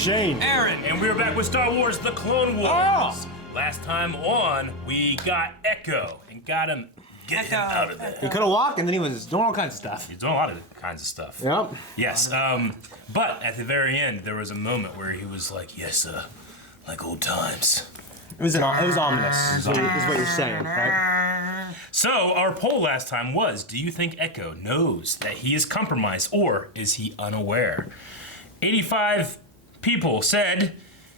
Shane. Aaron. And we're back with Star Wars The Clone Wars. Oh. Last time on, we got Echo and got him, get him out of there. He couldn't walk, and then he was doing all kinds of stuff. He's doing a lot of kinds of stuff. Yep. Yes, but at the very end, there was a moment where he was like, yes, like old times. It was ominous, is what you're saying, right? So, our poll last time was, do you think Echo knows that he is compromised, or is he unaware? 85 people said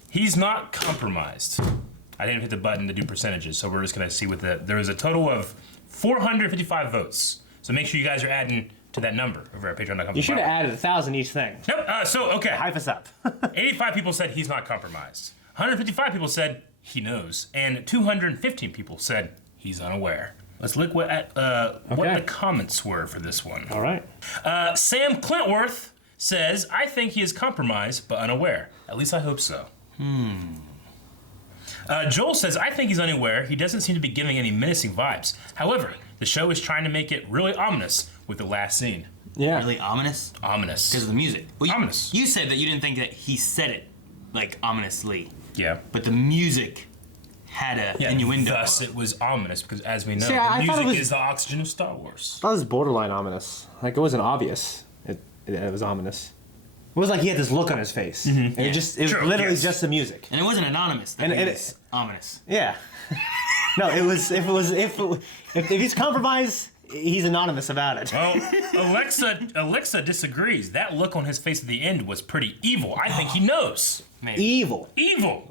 he's not compromised. I didn't hit the button to do percentages, so we're just gonna see what there was a total of 455 votes. So make sure you guys are adding to that number over at patreon.com. You should have added 1,000 each thing. Nope, okay. Hype us up. 85 people said he's not compromised. 155 people said he knows. And 215 people said he's unaware. Let's look what the comments were for this one. All right. Sam Clintworth says, I think he is compromised but unaware. At least I hope so. Joel says, I think he's unaware. He doesn't seem to be giving any menacing vibes. However, the show is trying to make it really ominous with the last scene. Yeah. Really ominous? Ominous. Because of the music. Well, Ominous. You said that you didn't think that he said it, like, ominously. Yeah. But the music had a innuendo. Thus, it was ominous because, as we know, See, I the thought music it was- is the oxygen of Star Wars. I thought it was borderline ominous. Like, it wasn't obvious. It was ominous. It was like he had this look on his face. And it was True, literally yes. just the music. And it wasn't anonymous. That And made it- it ominous. Yeah. No, if he's compromised, he's anonymous about it. Well, Alexa disagrees. That look on his face at the end was pretty evil. I think he knows. Maybe. Evil. Evil.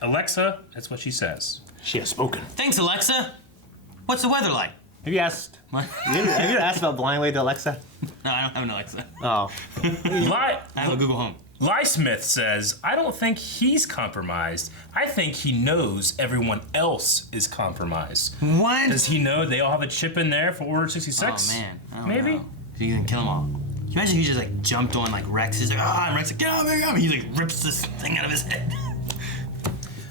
Alexa, that's what she says. She has spoken. Thanks, Alexa. What's the weather like? Have you asked? What? Have you asked about blind lead to Alexa? No, I don't have an Alexa. Oh. I have a Google Home. Smith says, I don't think he's compromised. I think he knows everyone else is compromised. What? Does he know they all have a chip in there for Order 66? Oh, man. I don't Maybe? know. He's gonna kill them all. Can you imagine if he just, like, jumped on, like, Rex? He's like, and Rex like, get off me. He, like, rips this thing out of his head.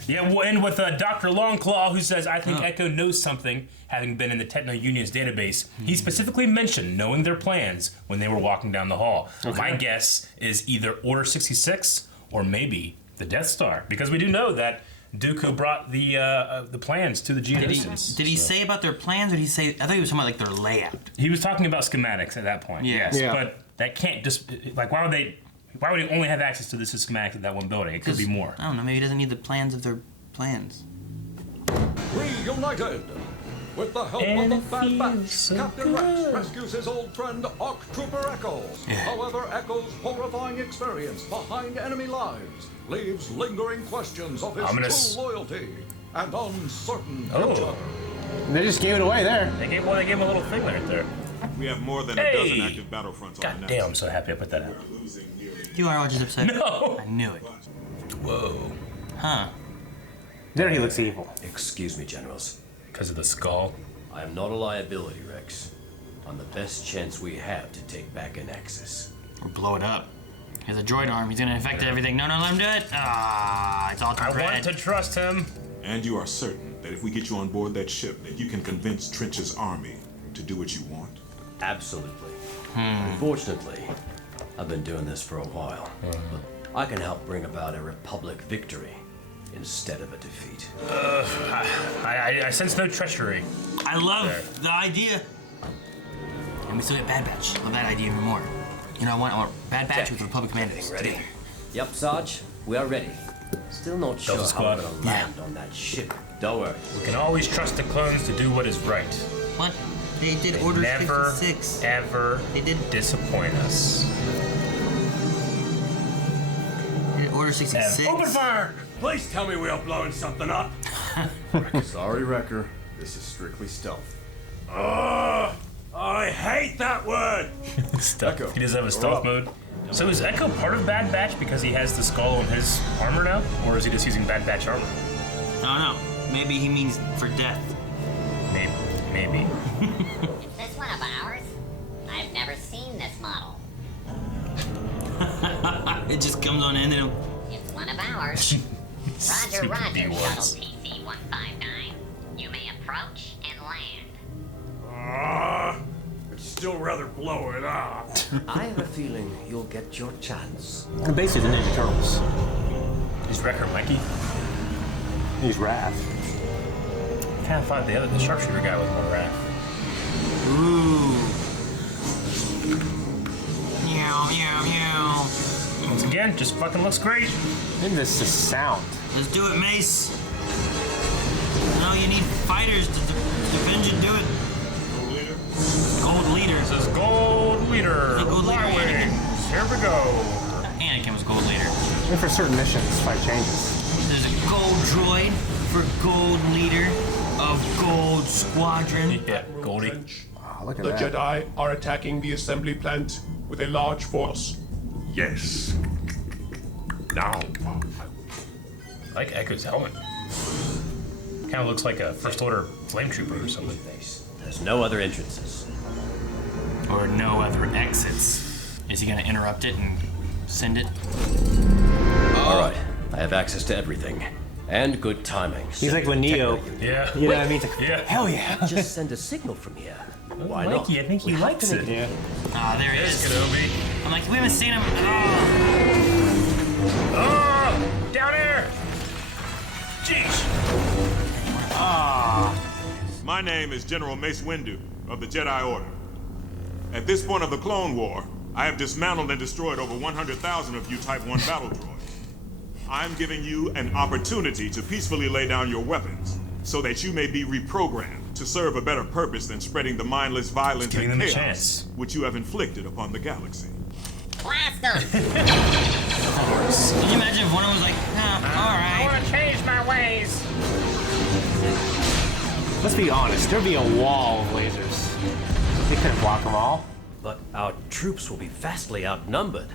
Yeah, we'll end with Dr. Longclaw, who says, I think Echo knows something, having been in the Techno Union's database. He specifically mentioned knowing their plans when they were walking down the hall. Okay. My guess is either Order 66 or maybe the Death Star, because we do know that Dooku brought the plans to the Geonosians. Did he say about their plans, or did he say, I thought he was talking about, like, their layout. He was talking about schematics at that point, yes. Yeah. But that can't just, like, why would he only have access to this schematic of that one building? It could be more. I don't know, maybe he doesn't need the plans of their plans. Reunited! With the help of the Bad Batch, Captain Rex rescues his old friend, ARC Trooper Echo. However, Echo's horrifying experience behind enemy lines leaves lingering questions of his true loyalty and uncertain future. They just gave it away there. They gave him a little thing right there. We have more than a dozen active battlefronts on the God net. damn, I'm so happy I put that out. You are all just upset? No! I knew it. Whoa. Huh. There he looks evil. Excuse me, Generals. Because of the skull? I am not a liability, Rex. I'm the best chance we have to take back an Axis. Or blow it up. He has a droid arm. He's gonna infect everything. No, let him do it. It's all too I red. want to trust him. And you are certain that if we get you on board that ship, that you can convince Trench's army to do what you want? Absolutely. Unfortunately, I've been doing this for a while. But I can help bring about a Republic victory instead of a defeat. I sense no treachery. I love the idea. And we still get Bad Batch. Love that idea even more. You know, I want Bad Batch with the Republic Commanders. Ready? Yep, Sarge. We are ready. Still not sure how we're gonna land on that ship. Don't worry. We can always trust the clones to do what is right. What? They did Order Never, 66. ever They did disappoint us. They did Order 66. Open fire! Please tell me we are blowing something up. Sorry, Wrecker. This is strictly stealth. I hate that word. Stealth. Echo, He does have a you're stealth up. mode. So is Echo part of Bad Batch because he has the skull on his armor now? Or is he just using Bad Batch armor? I don't know. Maybe he means for death. Maybe. Is this one of ours? I've never seen this model. It just comes on in and It's one of ours. Roger, Stupid Roger, B-words. Shuttle PC-159. You may approach and land. still rather blow it up. I have a feeling you'll get your chance. They're basically the Ninja Turtles. He's Wrecker, Mikey. He's Wrath. I kind of thought the sharpshooter guy was more Wrath. Ooh. Meow, meow, meow. Once again, just fucking looks great. I think this is sound. Let's do it, Mace. No, you need fighters to defend you. Do it. Gold leader. This is Gold Leader. The Gold Leader, My way. Anakin. Here we go. Anakin was gold leader. And for certain missions, fight changes. There's a gold droid for gold leader of Gold Squadron. Yeah, Goldie. Oh, look at The that. Jedi are attacking the assembly plant with a large force. Yes. Now. I like Echo's helmet. Kind of looks like a First Order flame trooper or something. There's no other entrances. Or no other exits. Is he gonna interrupt it and send it? All right, I have access to everything. And good timing. He's like when Neo. Yeah. You know what I mean? It's like, Yeah. hell yeah. Just send a signal from here. Why not? Mikey, I think he likes it. Yeah. Ah, there he There's is. Kenobi. I'm like, we haven't seen him. Oh. Oh! Down there! Jeez. My name is General Mace Windu of the Jedi Order. At this point of the Clone War, I have dismantled and destroyed over 100,000 of you Type 1 battle droids. I'm giving you an opportunity to peacefully lay down your weapons so that you may be reprogrammed to serve a better purpose than spreading the mindless violence giving and them a chaos chance. which you have inflicted upon the galaxy. Blaster! Can you imagine if one of them was like, all right. want to change my ways. Let's be honest, there'd be a wall of lasers. They couldn't block them all. But our troops will be vastly outnumbered.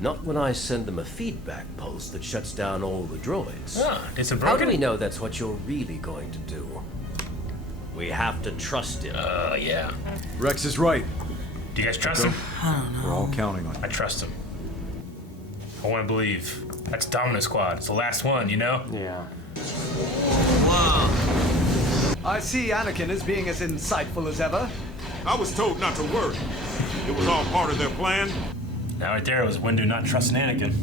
Not when I send them a feedback pulse that shuts down all the droids. Ah, did some How do broken? we know that's what you're really going to do? We have to trust him. Yeah. Rex is right. Do you guys trust him? We're all counting on I you. trust him. I want to believe. That's Domino Squad. It's the last one, you know? Yeah. Whoa. I see Anakin as being as insightful as ever. I was told not to worry. It was all part of their plan. Now right there was Windu not trusting Anakin.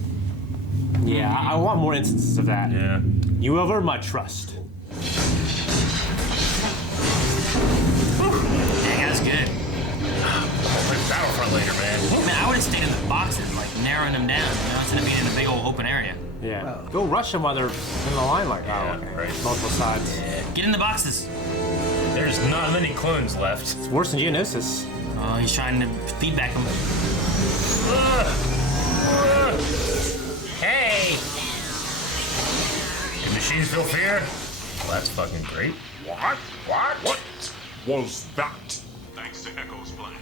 Yeah, I want more instances of that. Yeah. You have earned my trust. Dang, that's good. Play Battlefront later, man. Man, I would have stayed in the boxes, like narrowing them down, you know, instead of being in a big old open area. Yeah. Go rush them while they're in the line like Yeah, oh, okay. right. Multiple sides. Get in the boxes. There's not many clones left. It's worse than Geonosis. Oh, he's trying to feedback them. Hey! Can machines feel fear? Well, that's fucking great. What was that? Thanks to Echo's plan.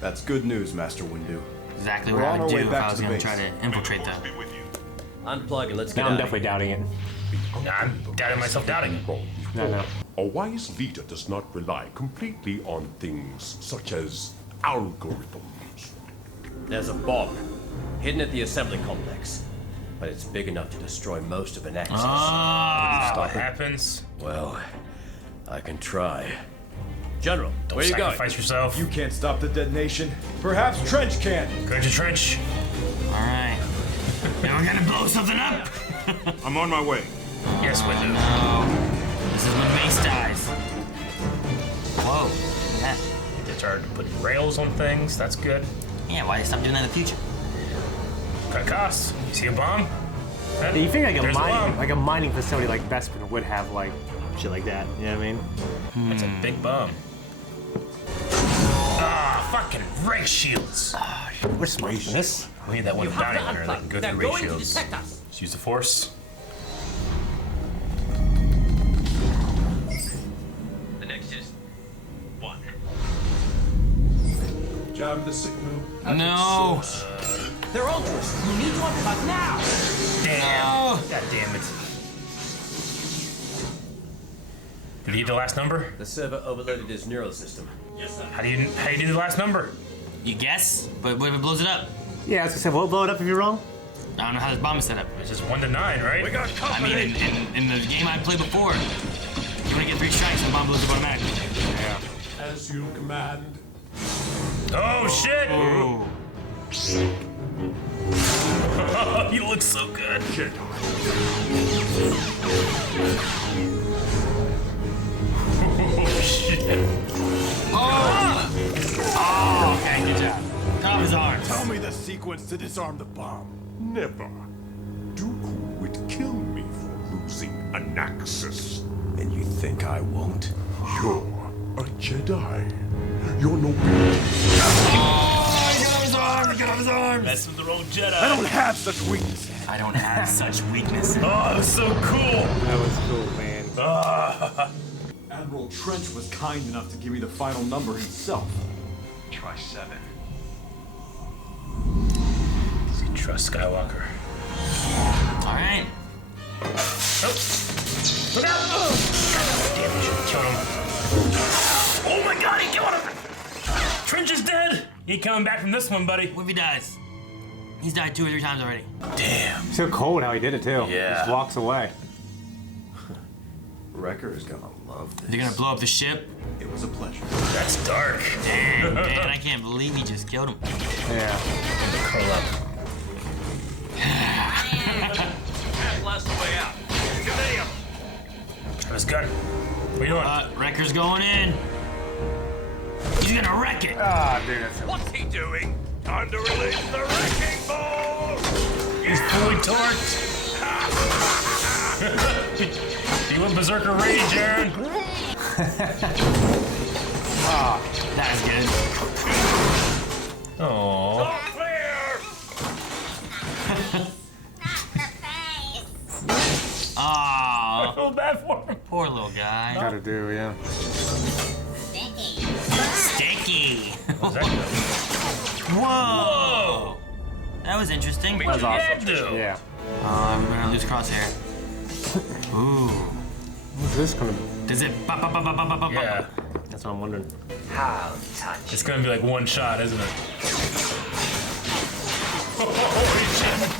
That's good news, Master Windu. Exactly We're what I on would our do way if back I to was the going to base. try to infiltrate that. Be with you. Unplug and let's get Now I'm out. definitely doubting it. Nah, I'm doubting myself doubting. No. A wise leader does not rely completely on things such as algorithms. There's a bomb hidden at the assembly complex, but it's big enough to destroy most of an axis. What happens? Well, I can try. General, Don't where you going? sacrifice yourself. You can't stop the detonation. Perhaps Trench can. Go to trench. All right. Now we're going to blow something up. I'm on my way. Yes, Windu. No. This is when Mace dies. Whoa. That. They started to put rails on things. That's good. Yeah, why they stop doing that in the future? Cut costs. You see a bomb? Yeah, you figure There's the bomb. like a mining facility like Bespin would have like shit like that. You know what I mean? That's a big bomb. Ah, fucking ray shields. We're smart for this. We need that one bounty hunter that can go through ray shields. Just use the force. The next is 1. Jam the signal. No. They're ultras. You need to unplug now. Damn. God damn it. Did he get the last number? The server overloaded his neural system. How do you do the last number? You guess? But what if it blows it up? Yeah, I was gonna say, we'll blow it up if you're wrong. I don't know how this bomb is set up. It's just 1 to 9, right? We got I company. mean, in the game I played before, you want to get 3 strikes and the bomb blows up automatically. As you command. Oh shit! He looks so good. Oh shit! Oh, okay, good job. Cut off his arms. Tell me the sequence to disarm the bomb. Never. Dooku would kill me for losing Anaxis. And you think I won't? You're a Jedi. You're no better. Oh, he cut off his arms. He cut off his arms. Mess with the wrong Jedi. I don't have such weaknesses. I don't have such weaknesses. Oh, that was so cool. That was cool, man. Admiral Trench was kind enough to give me the final number himself. Try 7. Does he trust Skywalker? All right. Look out! Damn, he should have killed him. Oh my god, he killed him! Trench is dead! He ain't coming back from this one, buddy. What if he dies? He's died 2 or 3 times already. Damn. So cold how he did it too. Yeah. Just walks away. Wrecker is gonna love this. Is he gonna blow up the ship? It was a pleasure. That's dark. Dang, man, I can't believe he just killed him. Yeah. Curl up. Blast the way out. Let's go. What are you doing? Wrecker's going in. He's gonna wreck it. Ah, dude, that's What's he doing? Time to release the wrecking ball! He's fully torqued. He went berserker rage, Aaron. That is good. Aww. All clear! Aw, I feel bad for him. poor little guy. gotta do, yeah. Sticky. Sticky. What was that? Whoa. That was interesting. What did your dad do? Yeah. We're gonna lose crosshair. Ooh. What's this gonna be? Does it bop, bop, bop, bop, bop, bop, bop? Yeah. That's what I'm wondering. How touch. It's gonna be like one shot, isn't it? Holy shit.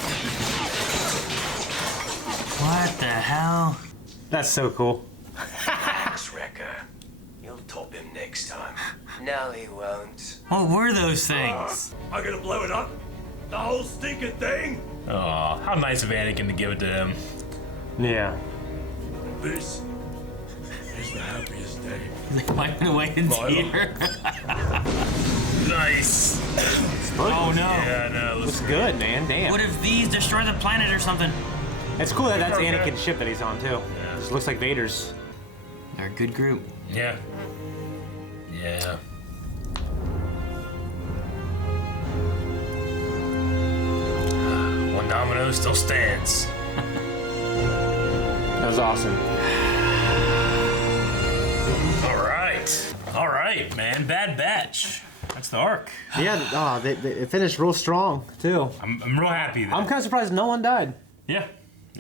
What the hell? That's so cool. Thanks, Wrecker. You'll top him next time. No, he won't. What were those things? I'm gonna blow it up. The whole stinking thing. Aw, how nice of Anakin to give it to him. Yeah. This is the happiest day. He's like wiping away his ear. Nice. Oh no. Yeah, no, Looks good, man. Damn. What if these destroy the planet or something? It's cool that that's Okay. Anakin's ship that he's on too. Yeah. Just looks like Vader's. They're a good group. Yeah. Yeah. One domino still stands. That was awesome. All right, man. Bad Batch. That's the arc. Yeah, they finished real strong too. I'm real happy. That, I'm kind of surprised no one died. yeah.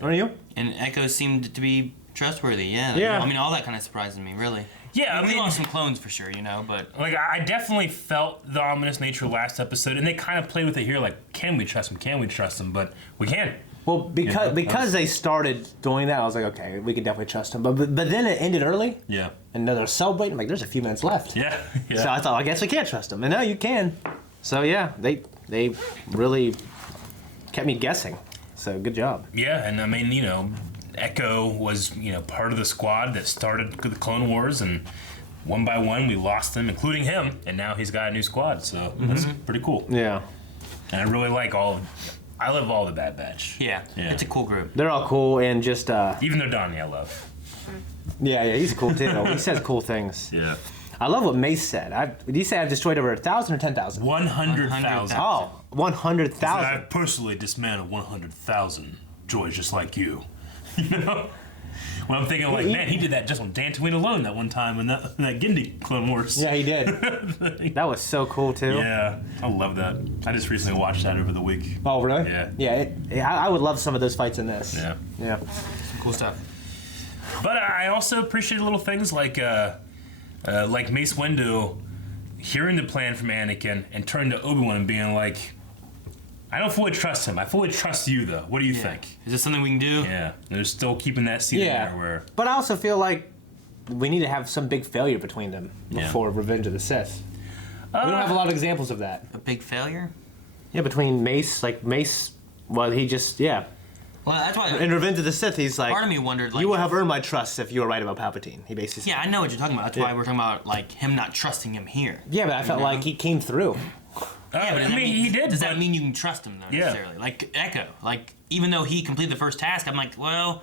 Are you? And Echo seemed to be trustworthy, yeah. Yeah. I mean, all that kind of surprised me, really. Yeah, I we mean, lost some clones for sure, you know, but like I definitely felt the ominous nature last episode, and they kind of played with it here. Like, can we trust him? Can we trust him? But we can. Well, because they started doing that, I was like, okay, we can definitely trust him. But then it ended early, Yeah. and then they're celebrating. I'm like, there's a few minutes left. Yeah. Yeah. So I thought, I guess we can't trust him. And now you can. So yeah, they really kept me guessing. So good job. Yeah, and I mean, you know, Echo was, you know, part of the squad that started the Clone Wars, and one by one we lost them, including him, and now he's got a new squad, so that's pretty cool. Yeah. And I really like I love all the Bad Batch. yeah, Yeah. it's a cool group. They're all cool and just Even though Donnie I love. yeah, he's cool too. He says cool things. Yeah. I love what Mace said. Did he say I've destroyed over 1,000 or 10,000? 100,000. Oh, 100,000. I've personally dismantled 100,000 droids just like you. You know? Well, I'm thinking, like, man, he did that just on Dantooine alone that one time in that Gindi Clone Wars. Yeah, he did. That was so cool too. Yeah, I love that. I just recently watched that over the week. Oh, really? Yeah. Yeah, I would love some of those fights in this. Yeah. Yeah. Cool stuff. But I also appreciate little things like Mace Windu hearing the plan from Anakin and turning to Obi-Wan and being like, I don't fully trust him. I fully trust you, though. What do you think? Is this something we can do? Yeah. They're still keeping that seed in there where... But I also feel like we need to have some big failure between them Yeah. before Revenge of the Sith. We don't have a lot of examples of that. A big failure? Yeah, between Mace, well, he just, Well, that's why. in Revenge of the Sith, he's like, Part of me wondered, like, you will have earned my trust if you were right about Palpatine. He basically said. Yeah, I know what you're talking about. That's why we're talking about like him not trusting him here. Yeah, but I felt like he came through. Yeah, but I mean, he did. Does that mean you can trust him though? Necessarily, like Echo. Like even though he completed the first task, I'm like, well,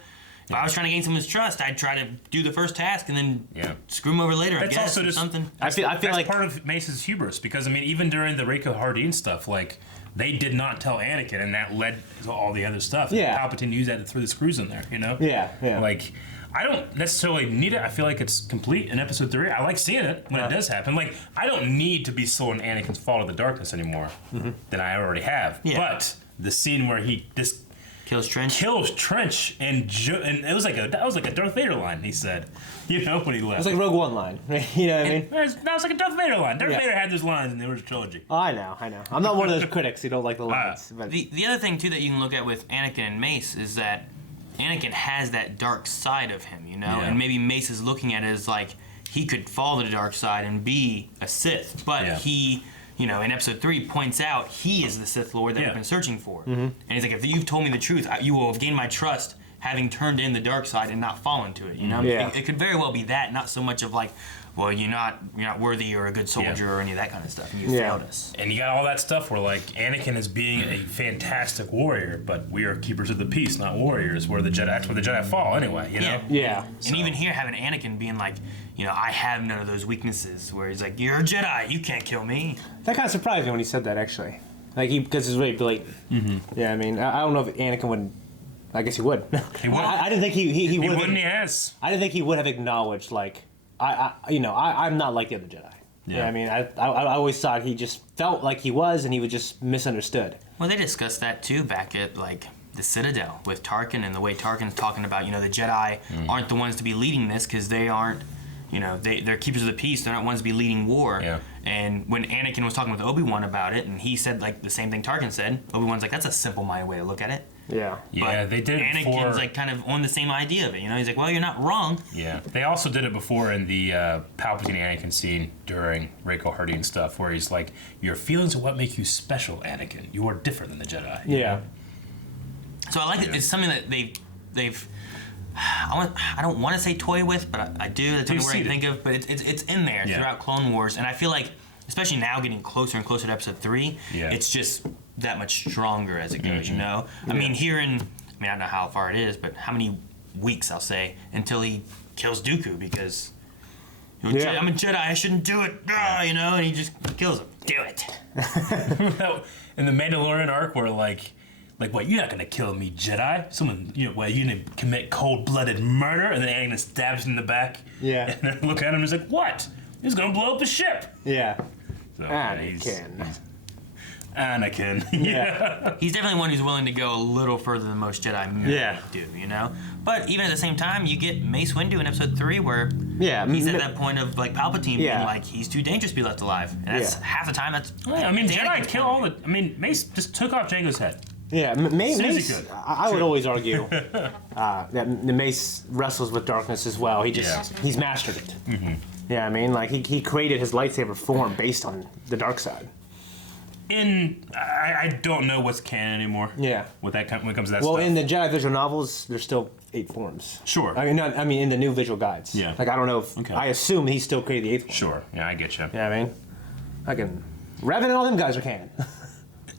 if I was trying to gain someone's trust, I'd try to do the first task and then screw him over later. That's I guess also or just something. I feel that's like part of Mace's hubris, because I mean, even during the Rako Hardeen stuff, like they did not tell Anakin, and that led to all the other stuff. Yeah. Palpatine used that to throw the screws in there. You know. Yeah. Like, I don't necessarily need it. I feel like it's complete in Episode 3. I like seeing it when it does happen. Like, I don't need to be sold in Anakin's Fall of the Darkness anymore than I already have. Yeah. But the scene where he just kills Trench, and it was like that was like a Darth Vader line. He said, you know, when he left. It's like Rogue One line. You know what I mean? That was like a Darth Vader line. Darth Vader had those lines in the original trilogy. Oh, I know. I'm not one of those critics who don't like the lines. But The other thing too that you can look at with Anakin and Mace is that Anakin has that dark side of him, you know, and maybe Mace is looking at it as like he could fall to the dark side and be a Sith, but he, you know, in Episode 3 points out he is the Sith Lord that we've been searching for, and he's like, if you've told me the truth, you will have gained my trust, having turned in the dark side and not fallen to it. You know, it could very well be that, not so much of like, well, you're not worthy or a good soldier or any of that kind of stuff, and you failed us. And you got all that stuff where like Anakin is being a fantastic warrior, but we are keepers of the peace, not warriors. Where the Jedi, that's where the Jedi fall anyway. You know? Yeah. And even here, having Anakin being like, you know, I have none of those weaknesses. Where he's like, you're a Jedi, you can't kill me. That kind of surprised me when he said that, actually. Like, because it's really blatant. Yeah, I mean, I don't know if Anakin would. I guess he would. He would. I didn't think he would. Wouldn't. He has. I didn't think he would have acknowledged, like, I'm not like the other Jedi. Yeah. I mean, I always thought he just felt like he was, and he was just misunderstood. Well, they discussed that too back at like the Citadel with Tarkin, and the way Tarkin's talking about, you know, the Jedi aren't the ones to be leading this because they aren't, you know, they're keepers of the peace. They're not ones to be leading war. Yeah. And when Anakin was talking with Obi-Wan about it, and he said like the same thing Tarkin said, Obi-Wan's like, that's a simple-minded way to look at it. Yeah. Yeah, they did it Anakin's before. like kind of on the same idea of it, you know. He's like, well, you're not wrong. Yeah, they also did it before in the Palpatine Anakin scene during Rako Hardeen stuff, where he's like, "Your feelings are what make you special, Anakin. You are different than the Jedi." You know? So I like it. It's something that they've. I don't want to say toy with, but I do. That's the only word I can think of. But it's in there throughout Clone Wars, and I feel like, especially now, getting closer and closer to Episode 3, it's just that much stronger as it goes. You know, I mean, I don't know how far it is, but how many weeks, I'll say, until he kills Dooku because I'm a Jedi, I shouldn't do it, you know, and he just kills him. Do it. In the Mandalorian arc, where like what, you're not gonna kill me, Jedi? Someone, you know, well, you didn't commit cold-blooded murder, and then Anakin stabs him in the back. Yeah. And then look at him and he's like, what? He's gonna blow up the ship. Yeah. So, Anakin. Yeah. He's definitely one who's willing to go a little further than most Jedi do, you know? But even at the same time, you get Mace Windu in Episode 3 where he's at that point of like Palpatine being like, he's too dangerous to be left alive. And that's half the time, that's... I mean, Jedi kill all the... I mean, Mace just took off Jango's head. Yeah, Mace, I would always argue that the Mace wrestles with darkness as well. He's mastered it. Yeah, I mean, like he created his lightsaber form based on the dark side. I don't know what's canon anymore. Yeah. When it comes to that stuff. Well, in the Jedi visual novels, there's still 8 forms. Sure. I mean, in the new visual guides. Yeah. Like, I don't know if... I assume he still created the 8th form. Sure. Yeah, I get you. Yeah, I mean... Revan and all them guys are canon.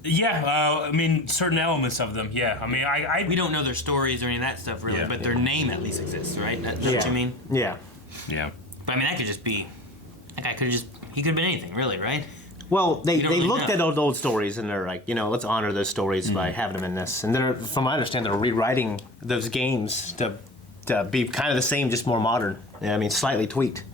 Yeah, I mean, certain elements of them, yeah. I mean, we don't know their stories or any of that stuff, really, but their name at least exists, right? That's what you mean? Yeah. Yeah. But, I mean, that could just be... That guy could have just... He could have been anything, really, right? Well, they looked at old stories and they're like, you know, let's honor those stories by having them in this. And they're, from my understanding, they're rewriting those games to be kind of the same, just more modern. Yeah, I mean, slightly tweaked.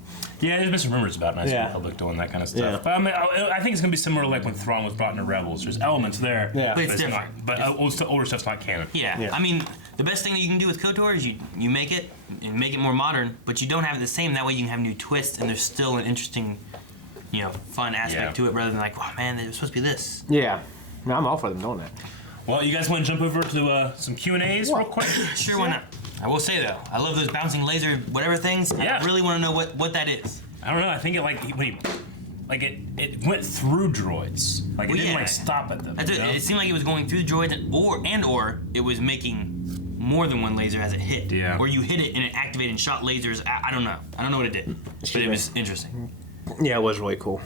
Yeah, there's been some rumors about Knights of the Republic doing that kind of stuff. Yeah. But I mean, I think it's going to be similar like when Thrawn was brought into Rebels. There's elements there, but it's different. But older stuff's not canon. Yeah. I mean, the best thing that you can do with KOTOR is you make it and make it more modern, but you don't have it the same. That way you can have new twists and there's still an interesting, you know, fun aspect to it rather than like, oh man, it was supposed to be this. Yeah. No, I'm all for them doing that. Well, you guys want to jump over to some Q&As real quick? Sure, why not? I will say though, I love those bouncing laser whatever things. Yeah. I really want to know what that is. I don't know. I think it like like it went through droids. Like it didn't like stop at them. That's it seemed like it was going through the droids, or it was making more than one laser as it hit. Yeah. Or you hit it and it activated and shot lasers. I don't know. I don't know what it did, but it was interesting. Yeah, it was really cool.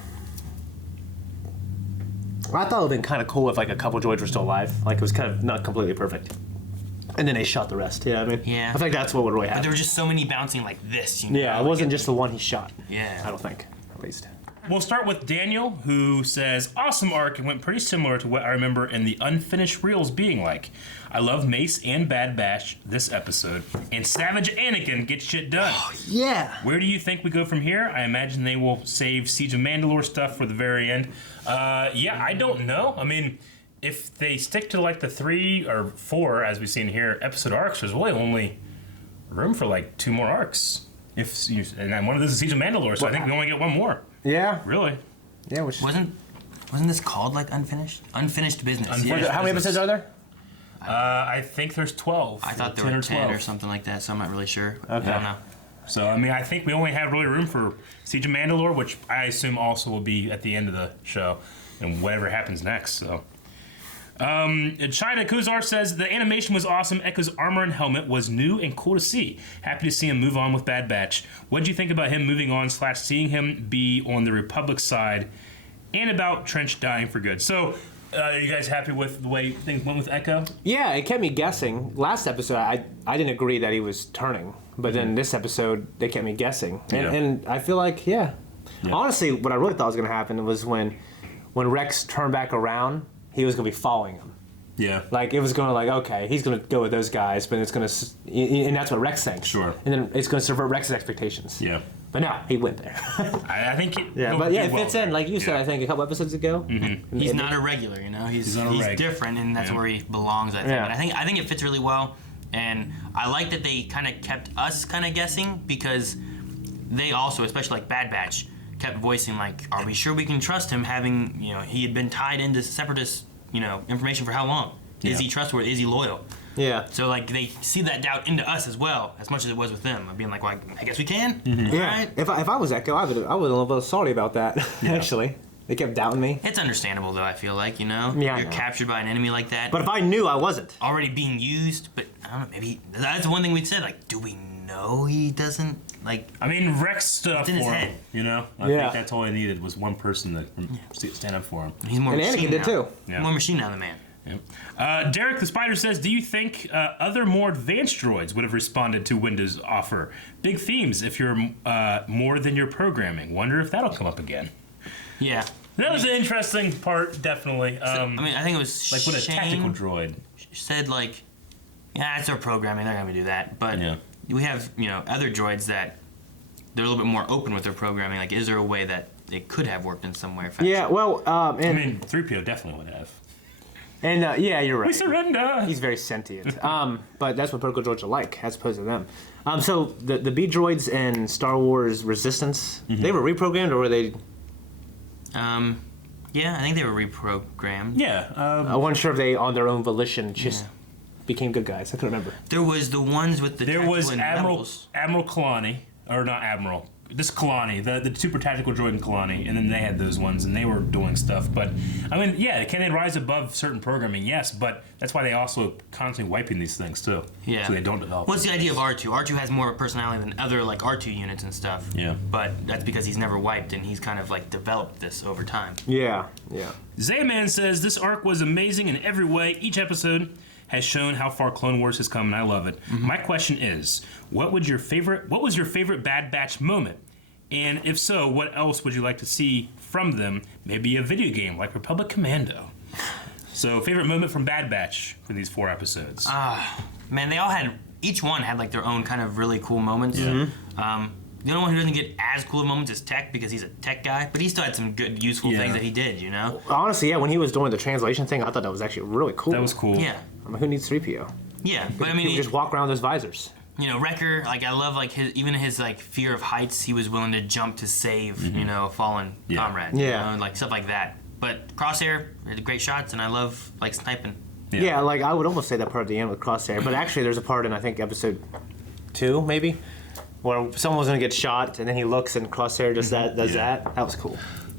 I thought it would have been kind of cool if like a couple droids were still alive. Like it was kind of not completely perfect. And then they shot the rest. Yeah, I mean, I think that's what would really happen. But there were just so many bouncing like this. You know? Yeah, it wasn't just the one he shot. Yeah. I don't think, at least. We'll start with Daniel, who says, awesome arc and went pretty similar to what I remember in the unfinished reels being like. I love Mace and Bad Batch this episode, and Savage Anakin gets shit done. Oh, yeah. Where do you think we go from here? I imagine they will save Siege of Mandalore stuff for the very end. Yeah, I don't know. I mean, if they stick to like the 3 or 4, as we've seen here, episode arcs, there's really only room for like 2 more arcs. And then one of those is Siege of Mandalore, so I think we only get 1 more. Yeah. Really? Yeah, which wasn't this called like unfinished business? How many episodes are there? I think there's 12. I thought there were 10 or something like that, so I'm not really sure. Okay. I don't know. So I mean, I think we only have really room for Siege of Mandalore, which I assume also will be at the end of the show, and whatever happens next. So. China Kuzar says the animation was awesome. Echo's armor and helmet was new and cool to see. Happy to see him move on with Bad Batch. What did you think about him moving on / seeing him be on the Republic side, and about Trench dying for good? So, are you guys happy with the way things went with Echo? Yeah, it kept me guessing. Last episode, I didn't agree that he was turning, but then this episode, they kept me guessing, and I feel like honestly, what I really thought was going to happen was when Rex turned back around, he was going to be following him. Yeah. Like, it was going to okay, he's going to go with those guys, but it's going to, and that's what Rex thinks. Sure. And then it's going to subvert Rex's expectations. Yeah. But no, he went there. I think it. It fits in, like you said, I think, a couple episodes ago. Mm-hmm. He's not a regular, you know? He's different, and that's where he belongs, I think. Yeah. But I think it fits really well, and I like that they kind of kept us kind of guessing, because they also, especially like Bad Batch, kept voicing like, are we sure we can trust him, having, he had been tied into separatist, information for how long? Is he trustworthy? Is he loyal? Yeah. So like they see that doubt into us as well, as much as it was with them. Being like, well, I guess we can. Mm-hmm. Yeah. Right? If I was Echo, I would have a little sorry about that. Actually, they kept doubting me. It's understandable though. I feel like Yeah, you're captured by an enemy like that. But if I knew I wasn't already being used, but I don't know. Maybe that's one thing we said. Like, do we know he doesn't like? I mean, Rex stood up for him. Head. I think that's all he needed was one person to stand up for him. He's more. And machine Anakin did now. too. Yeah. More machine now than man. Yep. Derek the Spider says, do you think other more advanced droids would have responded to Windows' offer? Big themes if you're more than your programming. Wonder if that'll come up again. Yeah. That was an interesting part, definitely. I think it was like with a tactical droid. Said like, yeah, it's our programming. They're not gonna do that. But we have other droids that they're a little bit more open with their programming. Like, is there a way that it could have worked in some way? Yeah. Well, and I mean, 3PO definitely would have. And you're right. We surrender. He's very sentient. But that's what protocol droids are like, as opposed to them. So the B droids in Star Wars Resistance, they were reprogrammed, or were they? Yeah, I think they were reprogrammed. Yeah. I wasn't sure if they, on their own volition, just became good guys. I couldn't remember. There was the ones with the. There was Admiral Kalani, or not Admiral. This Kalani, the super tactical droid in Kalani, and then they had those ones, and they were doing stuff. But I mean, yeah, can they rise above certain programming? Yes, but that's why they also constantly wiping these things too. Yeah. So they don't develop. What's the idea of R2? R2 has more personality than other like R2 units and stuff. Yeah. But that's because he's never wiped, and he's kind of like developed this over time. Yeah. Zayman says this arc was amazing in every way. Each episode has shown how far Clone Wars has come, and I love it. My question is, what was your favorite Bad Batch moment? And if so, what else would you like to see from them? Maybe a video game like Republic Commando. So, favorite moment from Bad Batch for these 4 episodes? Man, they all had, each one had like their own kind of really cool moments. Yeah. The only one who doesn't get as cool of moments is Tech, because he's a tech guy, but he still had some good, useful things that he did, Honestly, yeah, when he was doing the translation thing, I thought that was actually really cool. That was cool. Yeah. I mean, who needs 3PO? Yeah, but I mean, he just walk around those visors. Wrecker, like I love like his like fear of heights. He was willing to jump to save, a fallen comrade. Like stuff like that. But Crosshair had great shots, and I love like sniping. Yeah, like I would almost say that part at the end with Crosshair, but actually there's a part in I think episode 2 maybe, where someone was gonna get shot, and then he looks and Crosshair just does that. That was cool.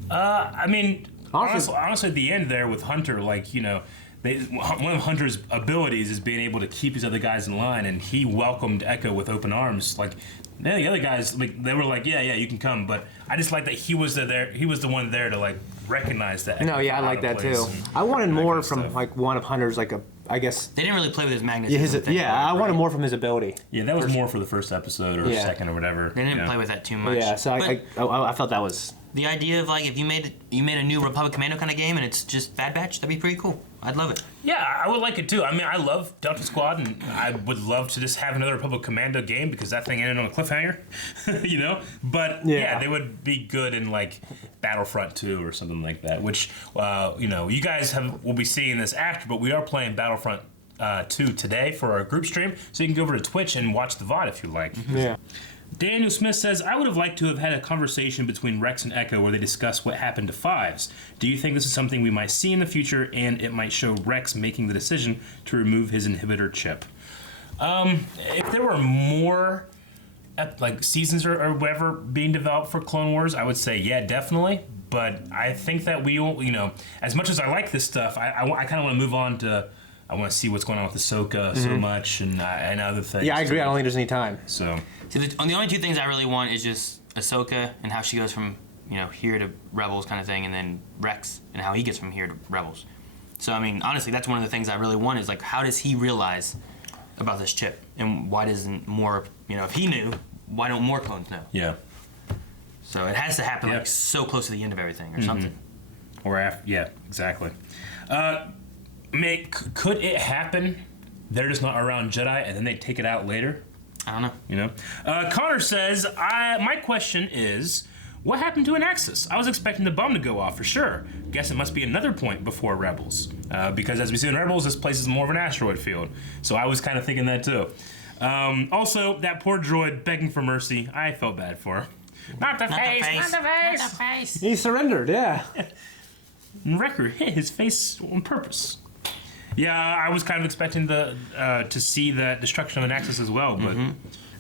I mean, honestly, at the end there with Hunter, like, you know, one of Hunter's abilities is being able to keep these other guys in line, and he welcomed Echo with open arms. Like, the other guys, like, they were like, yeah, you can come, but I just like that he was the one there to like recognize that. No, yeah, I like that too. I wanted more from like one of Hunter's, like I guess they didn't really play with his magnetism. I wanted more from his ability. Yeah, that was more for the first episode or second or whatever. They didn't play with that too much. Yeah, so I felt that was the idea of like if you made a new Republic Commando kind of game and it's just Bad Batch, that'd be pretty cool. I'd love it. Yeah, I would like it too. I mean, I love Delta Squad, and I would love to just have another Republic Commando game because that thing ended on a cliffhanger, you know? But yeah, they would be good in like Battlefront 2 or something like that, which, you know, you guys will be seeing this after, but we are playing Battlefront 2 today for our group stream, so you can go over to Twitch and watch the VOD if you like. Yeah. Daniel Smith says, I would have liked to have had a conversation between Rex and Echo where they discuss what happened to Fives. Do you think this is something we might see in the future, and it might show Rex making the decision to remove his inhibitor chip? If there were more like seasons or whatever being developed for Clone Wars, I would say, yeah, definitely. But I think that we will, you know, as much as I like this stuff, I kind of want to move on to, I want to see what's going on with Ahsoka so much and other things. Yeah, I agree. I don't think there's any time. So, the only two things I really want is just Ahsoka and how she goes from, you know, here to Rebels kind of thing, and then Rex and how he gets from here to Rebels. So, I mean, honestly, that's one of the things I really want is, like, how does he realize about this chip? And why doesn't more, you know, if he knew, why don't more clones know? Yeah. So it has to happen, like, so close to the end of everything or something. Or after, yeah, exactly. Could it happen they're just not around Jedi and then they take it out later? I don't know. You know? Connor says, my question is, what happened to an Axis? I was expecting the bomb to go off for sure. Guess it must be another point before Rebels. Because as we see in Rebels, this place is more of an asteroid field. So I was kind of thinking that too. Also, that poor droid begging for mercy, I felt bad for him. Not the face! He surrendered, yeah. Wrecker hit his face on purpose. Yeah, I was kind of expecting to see the destruction of an Axis as well, but...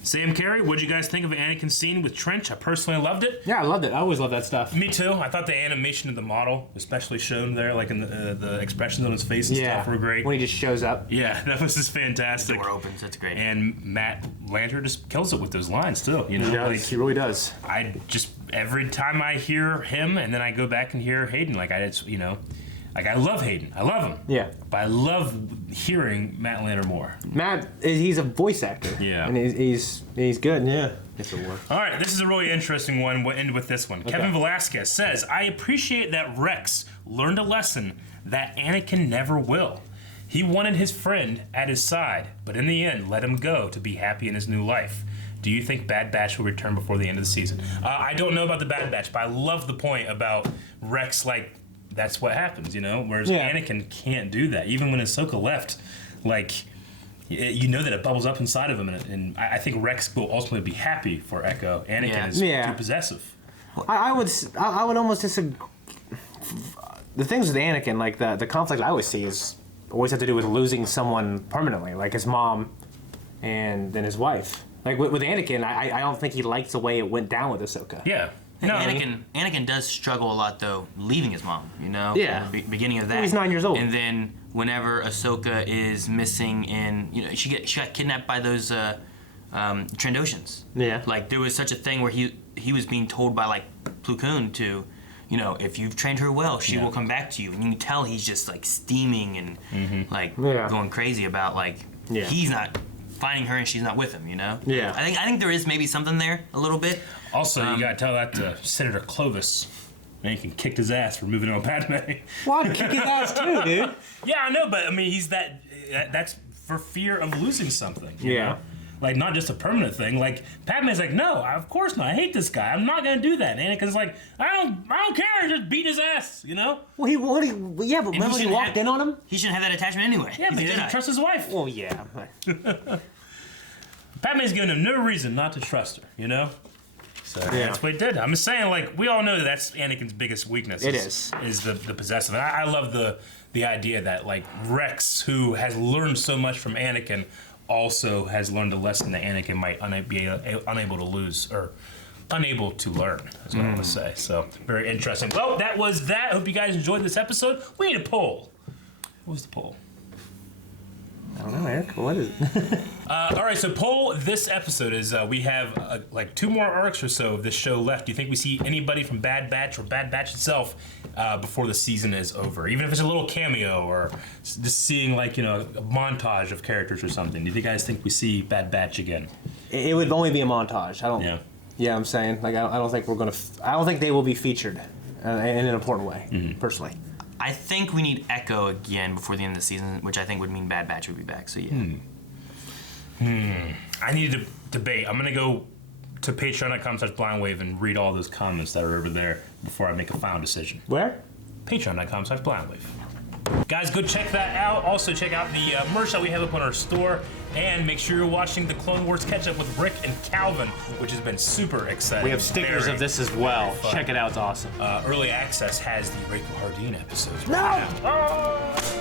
Sam Carey, what did you guys think of Anakin's scene with Trench? I personally loved it. Yeah, I loved it. I always love that stuff. Me too. I thought the animation of the model, especially shown there, like in the expressions on his face and stuff, were great. When he just shows up. Yeah, that was just fantastic. The door opens. That's great. And Matt Lanter just kills it with those lines too. You know, he does. He really does. I just every time I hear him, and then I go back and hear Hayden, like I love Hayden. I love him. Yeah. But I love hearing Matt Lanter more. Matt, he's a voice actor. Yeah. And he's good, yeah. If it works. All right, this is a really interesting one. We'll end with this one. Okay. Kevin Velasquez says, I appreciate that Rex learned a lesson that Anakin never will. He wanted his friend at his side, but in the end let him go to be happy in his new life. Do you think Bad Batch will return before the end of the season? I don't know about the Bad Batch, but I love the point about Rex, like, that's what happens, you know? Whereas Anakin can't do that. Even when Ahsoka left, like, you know that it bubbles up inside of him. And I think Rex will ultimately be happy for Echo. Anakin is too possessive. I would almost disagree. The things with Anakin, like the conflict I always see is always have to do with losing someone permanently, like his mom and then his wife. Like with Anakin, I don't think he likes the way it went down with Ahsoka. Yeah. No, Anakin does struggle a lot though, leaving his mom. You know, yeah. Beginning of that, he's 9 years old, and then whenever Ahsoka is missing, in she got kidnapped by those Trandoshans. Yeah, like there was such a thing where he was being told by like Plo Koon to, you know, if you've trained her well, she will come back to you, and you can tell he's just like steaming and like going crazy about like he's not finding her and she's not with him, you know? Yeah. I think there is maybe something there a little bit. Also, you gotta tell that to Senator Clovis. Man, he can kick his ass for moving on Padme. Well, I'd kick his ass too, dude. Yeah, I know, but I mean, he's that's for fear of losing something. You know? Like, not just a permanent thing. Like, Padme's like, no, of course not. I hate this guy. I'm not gonna do that. And Anakin's like, I don't care. Just beat his ass, you know? Well, but remember when he walked in on him? He shouldn't have that attachment anyway. Yeah, but he doesn't trust his wife. Well, yeah. Padme's giving him no reason not to trust her, you know? So that's what he did. I'm just saying, like, we all know that's Anakin's biggest weakness. It is the possessive. And I love the idea that, like, Rex, who has learned so much from Anakin, also has learned a lesson that Anakin might be unable to lose or unable to learn, is what I want to say. So, very interesting. Well, that was that. Hope you guys enjoyed this episode. We need a poll. What was the poll? I don't know, Eric. What is it? All right, so poll this episode is we have like 2 more arcs or so of this show left. Do you think we see anybody from Bad Batch or Bad Batch itself before the season is over? Even if it's a little cameo or just seeing like, a montage of characters or something. Do you guys think we see Bad Batch again? It would only be a montage. I don't. Yeah. Yeah, I'm saying like I don't think we're gonna. I don't think they will be featured in an important way. Personally. I think we need Echo again before the end of the season, which I think would mean Bad Batch would be back. So yeah. I need to debate. I'm gonna go to patreon.com/blindwave and read all those comments that are over there before I make a final decision. Where? Patreon.com/blindwave. Guys, go check that out. Also, check out the merch that we have up on our store. And make sure you're watching the Clone Wars catch-up with Rick and Calvin, which has been super exciting. We have stickers of this as well. Check it out. It's awesome. Early Access has the Rachel Hardin episodes. No! Right now. Oh!